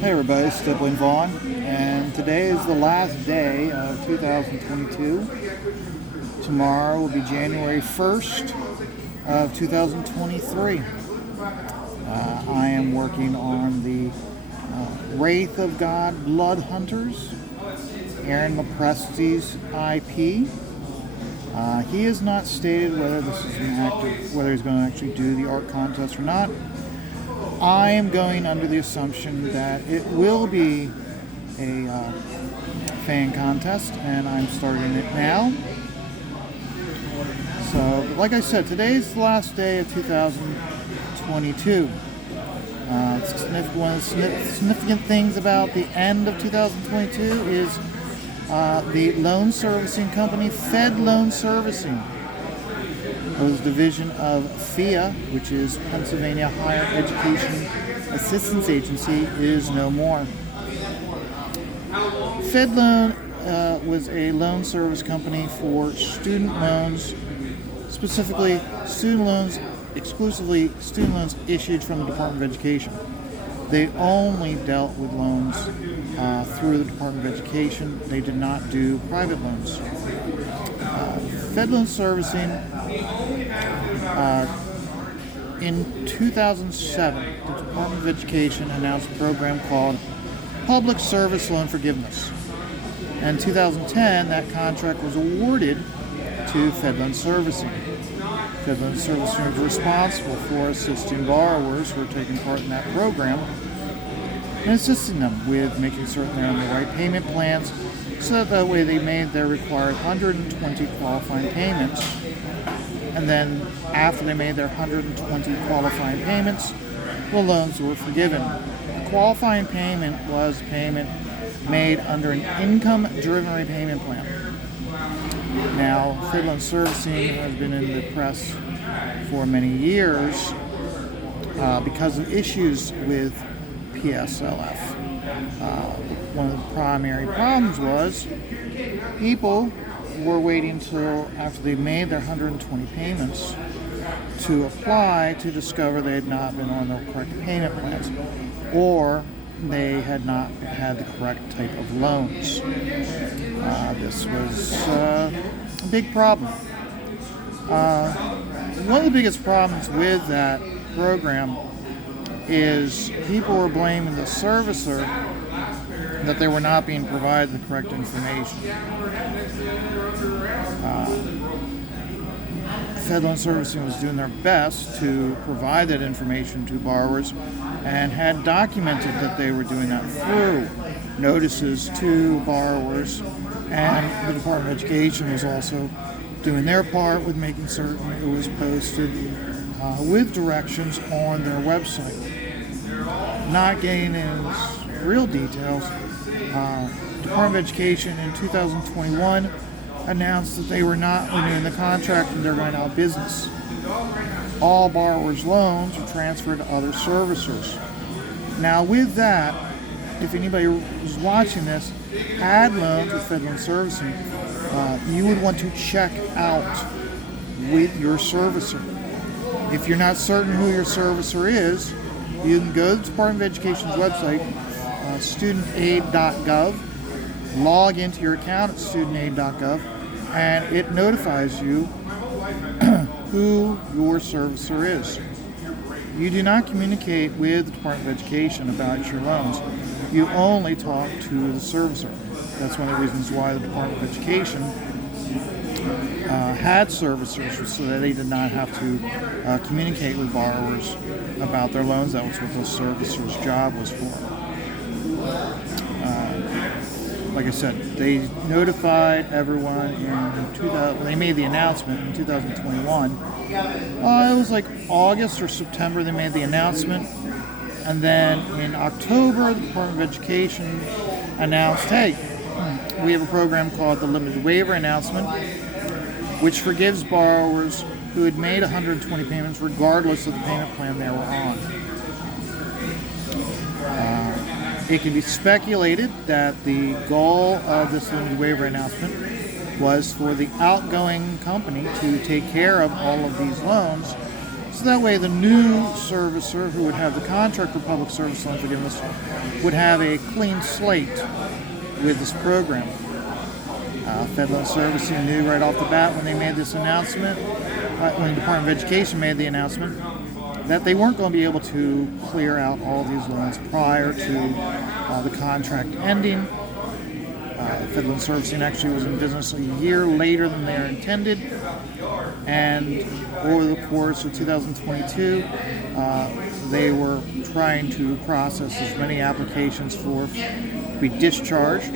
Hey everybody, Stippling Vaughn, and today is the last day of 2022. Tomorrow will be January 1st of 2023. I am working on the Wraith of God Blood Hunters, Aaron Lepresti's IP. He has not stated whether this is whether he's going to actually do the art contest or not. I am going under the assumption that it will be a fan contest, and I'm starting it now. So, like I said, today's the last day of 2022. One of the significant things about the end of 2022 is the loan servicing company, FedLoan Servicing, whose division of FIA, which is Pennsylvania Higher Education Assistance Agency, is no more. FedLoan was a loan service company for student loans, specifically exclusively student loans issued from the Department of Education. They only dealt with loans through the Department of Education. They did not do private loans. FedLoan Servicing, in 2007, the Department of Education announced a program called Public Service Loan Forgiveness. In 2010, that contract was awarded to FedLoan Servicing. FedLoan Servicing was responsible for assisting borrowers who are taking part in that program and assisting them with making certain they're on the right payment plans, so that way they made their required 120 qualifying payments. And then after they made their 120 qualifying payments, the loans were forgiven. A qualifying payment was a payment made under an income-driven repayment plan. Now, FedLoan Servicing has been in the press for many years because of issues with PSLF. One of the primary problems was people were waiting until after they made their 120 payments to apply to discover they had not been on the correct payment plans, or they had not had the correct type of loans. This was a big problem. One of the biggest problems with that program is people were blaming the servicer that they were not being provided the correct information. FedLoan Servicing was doing their best to provide that information to borrowers and had documented that they were doing that through notices to borrowers, and the Department of Education was also doing their part with making certain it was posted with directions on their website. Not getting into real details, Department of Education in 2021 announced that they were not renewing the contract and they're going out of business. All borrowers' loans were transferred to other servicers. Now with that, if anybody was watching this, had loans with FedLoan Servicing, you would want to check out with your servicer. If you're not certain who your servicer is, you can go to the Department of Education's website, studentaid.gov, log into your account at studentaid.gov, and it notifies you who your servicer is. You do not communicate with the Department of Education about your loans. You only talk to the servicer. That's one of the reasons why the Department of Education had servicers, so that they did not have to communicate with borrowers about their loans. That was what the servicer's job was for. Like I said, they notified everyone in 2000. They made the announcement in 2021. It was like August or September they made the announcement, and then in October the Department of Education announced, hey, we have a program called the Limited Waiver Announcement, which forgives borrowers who had made 120 payments regardless of the payment plan they were on. It can be speculated that the goal of this limited waiver announcement was for the outgoing company to take care of all of these loans So that way the new servicer who would have the contract for public service loan forgiveness would have a clean slate with this program. FedLoan Servicing knew right off the bat when they made this announcement, when the Department of Education made the announcement, that they weren't going to be able to clear out all these loans prior to the contract ending. FedLoan Servicing actually was in business a year later than they were intended, and over the course of 2022, they were trying to process as many applications to be discharged,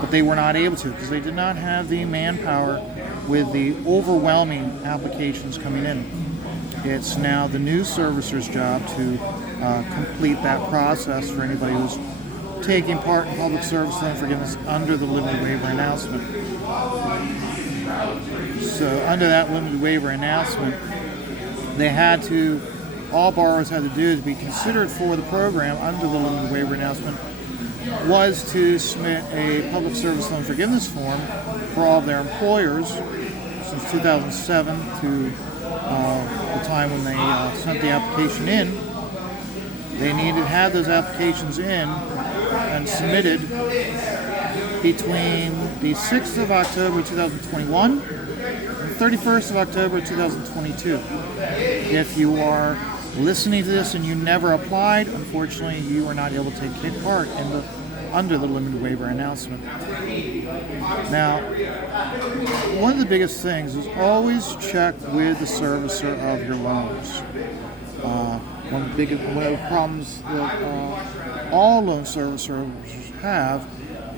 but they were not able to because they did not have the manpower with the overwhelming applications coming in. It's now the new servicer's job to complete that process for anybody who's taking part in public service loan forgiveness under the limited waiver announcement. So under that limited waiver announcement, all borrowers had to do to be considered for the program under the limited waiver announcement was to submit a public service loan forgiveness form for all of their employers since 2007 to the time when they sent the application in. They needed to have those applications in and submitted between the 6th of October 2021 and the 31st of October 2022. If you are listening to this and you never applied, unfortunately you are not able to take part under the limited waiver announcement. Now, one of the biggest things is always check with the servicer of your loans. One of the problems that all loan servicers have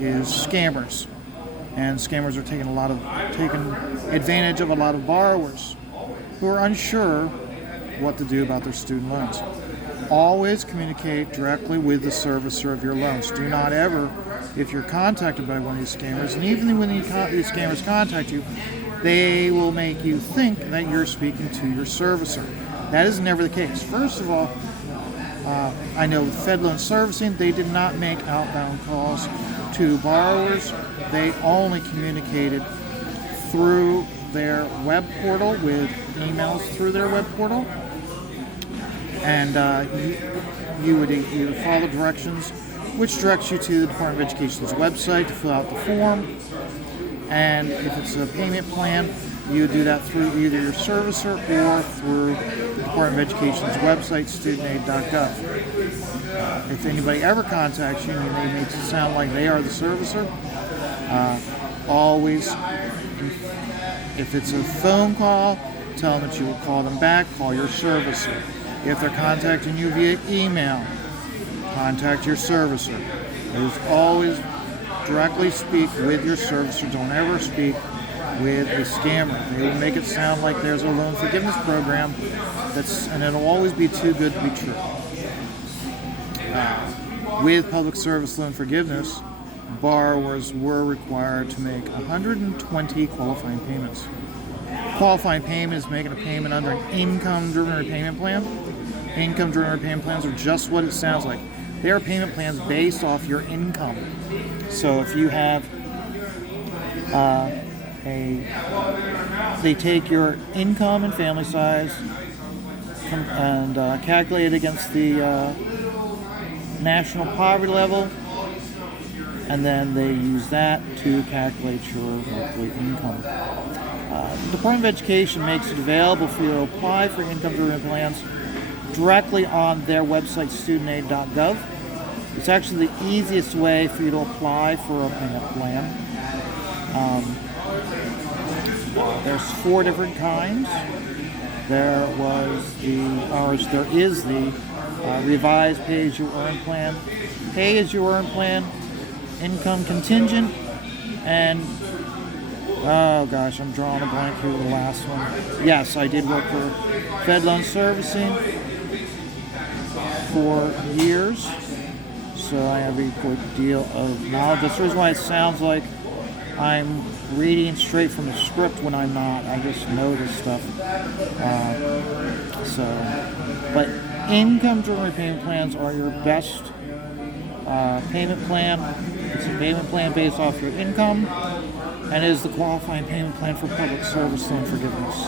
is scammers, and scammers are taking advantage of a lot of borrowers who are unsure what to do about their student loans. Always communicate directly with the servicer of your loans. Do not ever, if you're contacted by one of these scammers, and even when these scammers contact you, they will make you think that you're speaking to your servicer. That is never the case. First of all, I know with FedLoan Servicing, they did not make outbound calls to borrowers. They only communicated through their web portal with emails through their web portal. And you would follow directions, which directs you to the Department of Education's website to fill out the form. And if it's a payment plan, you do that through either your servicer or through the Department of Education's website, studentaid.gov. If anybody ever contacts you and they make it sound like they are the servicer, always, if it's a phone call, tell them that you will call them back, call your servicer. If they're contacting you via email, contact your servicer. Always directly speak with your servicer. Don't ever speak with a scammer. They will make it sound like there's a loan forgiveness program and it'll always be too good to be true. With public service loan forgiveness, borrowers were required to make 120 qualifying payments. Qualifying payment is making a payment under an income-driven repayment plan. Income-driven repayment plans are just what it sounds like. They are payment plans based off your income. So if you have they take your income and family size and calculate it against the national poverty level, and then they use that to calculate your monthly income. The Department of Education makes it available for you to apply for income-driven plans directly on their website, studentaid.gov. It's actually the easiest way for you to apply for a payment plan. There's 4 different kinds. There is the revised pay-as-you-earn plan, pay-as-you-earn plan, income contingent, and oh gosh, I'm drawing a blank here with the last one. Yes, I did work for FedLoan Servicing for years, so I have a good deal of knowledge. That's the reason why it sounds like I'm reading straight from the script when I'm not. I just know this stuff. But income-driven repayment plans are your best payment plan. It's a payment plan based off your income, and is the qualifying payment plan for public service loan forgiveness.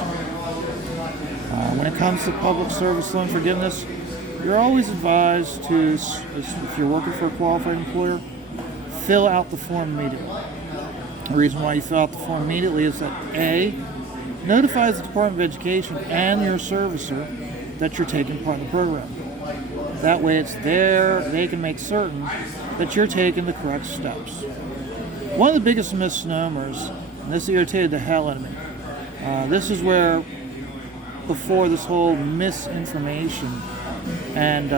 When it comes to public service loan forgiveness, you're always advised to, if you're working for a qualified employer, fill out the form immediately. The reason why you fill out the form immediately is that A, notifies the Department of Education and your servicer that you're taking part in the program. That way it's there, they can make certain that you're taking the correct steps. One of the biggest misnomers, and this irritated the hell out of me, this is where, before this whole misinformation and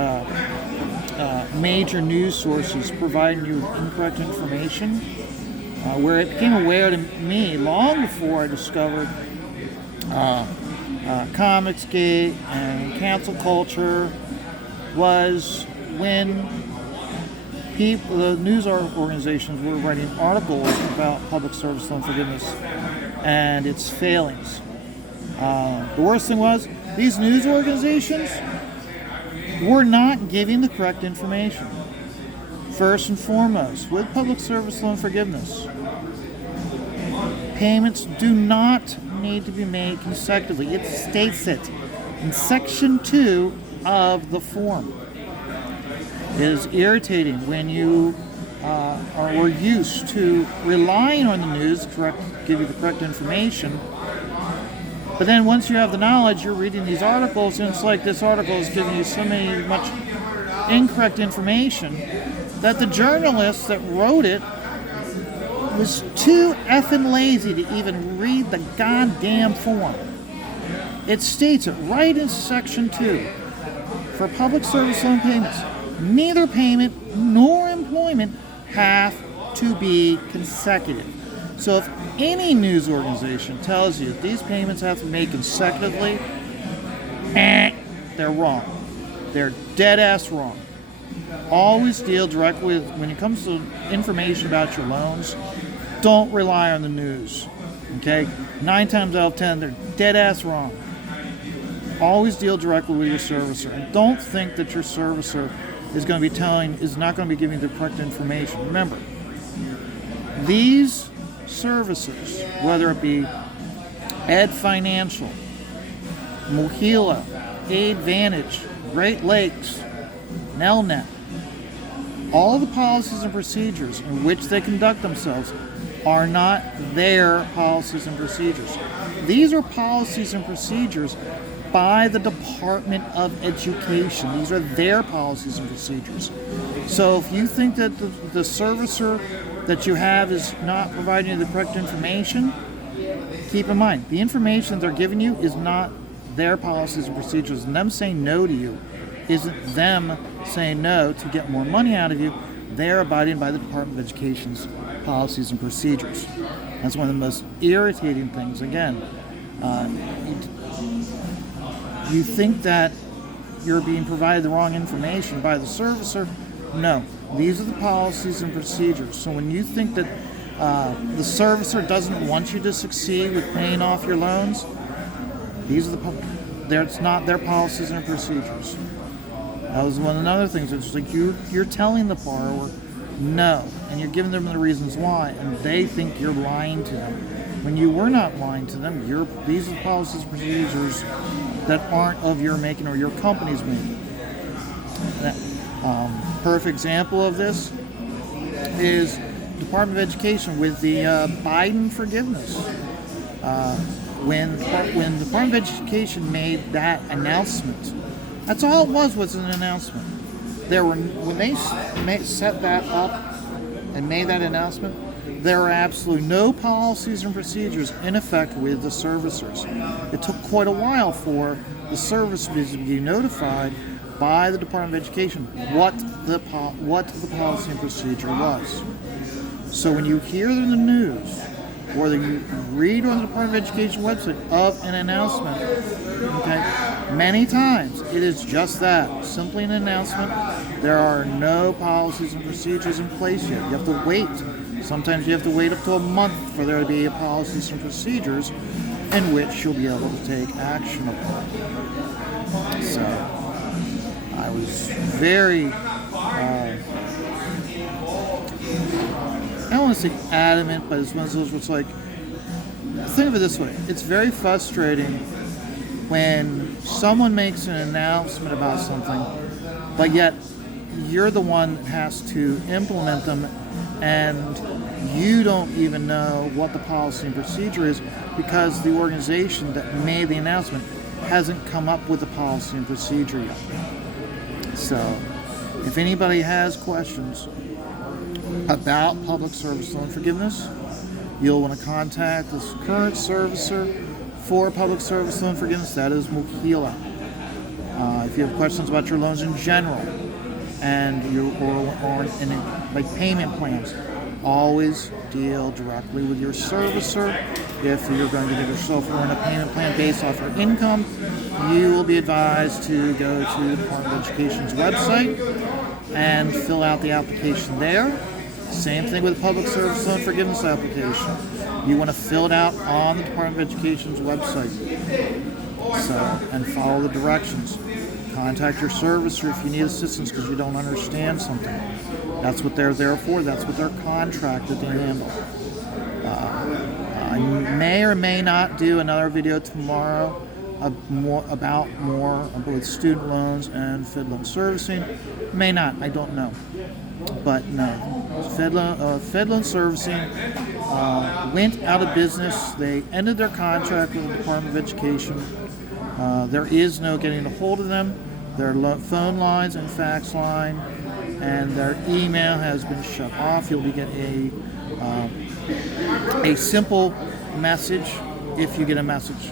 major news sources providing you with incorrect information, where it became aware to me long before I discovered Comicsgate and cancel culture, was when the news organizations were writing articles about public service loan forgiveness and its failings. The worst thing was, these news organizations were not giving the correct information. First and foremost, with public service loan forgiveness, payments do not need to be made consecutively. It states it in Section 2 of the form. It is irritating when you are used to relying on the news to give you the correct information, but then once you have the knowledge, you're reading these articles, and it's like this article is giving you so much incorrect information that the journalist that wrote it was too effing lazy to even read the goddamn form. It states it right in Section 2. For public service loan payments, neither payment nor employment have to be consecutive. So if any news organization tells you these payments have to be made consecutively, they're wrong. They're dead ass wrong. Always deal directly with, when it comes to information about your loans, don't rely on the news. Okay? 9 times out of 10, they're dead ass wrong. Always deal directly with your servicer, and don't think that your servicer is not going to be giving the correct information. Remember, these services, whether it be Ed Financial, Mohila, AidVantage, Great Lakes, Nelnet, all the policies and procedures in which they conduct themselves are not their policies and procedures. These are policies and procedures by the Department of Education. These are their policies and procedures. So if you think that the servicer that you have is not providing you the correct information, keep in mind, the information they're giving you is not their policies and procedures. And them saying no to you isn't them saying no to get more money out of you. They're abiding by the Department of Education's policies and procedures. That's one of the most irritating things. Again, you think that you're being provided the wrong information by the servicer? No. These are the policies and procedures. So when you think that the servicer doesn't want you to succeed with paying off your loans, these are it's not their policies and procedures. That was one of the other things. It's like you're telling the borrower no, and you're giving them the reasons why, and they think you're lying to them. When you were not lying to them, these are the policies and procedures that aren't of your making or your company's making. Perfect example of this is Department of Education with the Biden forgiveness. When the Department of Education made that announcement, that's all it was an announcement. When they set that up and made that announcement, there are absolutely no policies and procedures in effect with the servicers. It took quite a while for the servicers to be notified by the Department of Education what the policy and procedure was. So when you hear in the news, or you read on the Department of Education website of an announcement, okay, many times it is just that, simply an announcement. There are no policies and procedures in place yet. You have to wait. Sometimes you have to wait up to a month for there to be policies and procedures in which you'll be able to take action upon. So I was very, I don't want to say adamant, but it's one of those where it's like, think of it this way. It's very frustrating when someone makes an announcement about something, but yet you're the one that has to implement them, and you don't even know what the policy and procedure is because the organization that made the announcement hasn't come up with the policy and procedure yet. So, if anybody has questions about public service loan forgiveness, you'll want to contact the current servicer for public service loan forgiveness. That is Mokila. If you have questions about your loans in general and or like payment plans, always deal directly with your servicer. If you're going to get yourself on a payment plan based off your income, you will be advised to go to the Department of Education's website and fill out the application there. Same thing with the public service loan forgiveness application. You want to fill it out on the Department of Education's website. And follow the directions. Contact your servicer if you need assistance because you don't understand something. That's what they're there for. That's what they're contracted to handle. I may or may not do another video tomorrow about both student loans and FedLoan servicing. May not. I don't know. But no, FedLoan Servicing went out of business. They ended their contract with the Department of Education. There is no getting a hold of them. Their phone lines and fax line and their email has been shut off. You'll be getting a simple message if you get a message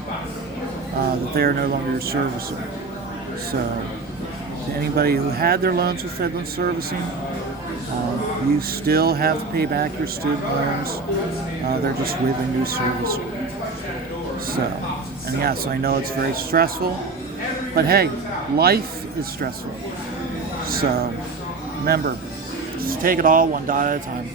that they are no longer your servicer. So, to anybody who had their loans with FedLoan Servicing, you still have to pay back your student loans. They're just with a new servicer. So, and yes, I know it's very stressful, but hey, life is stressful. So, remember, just take it all one dot at a time.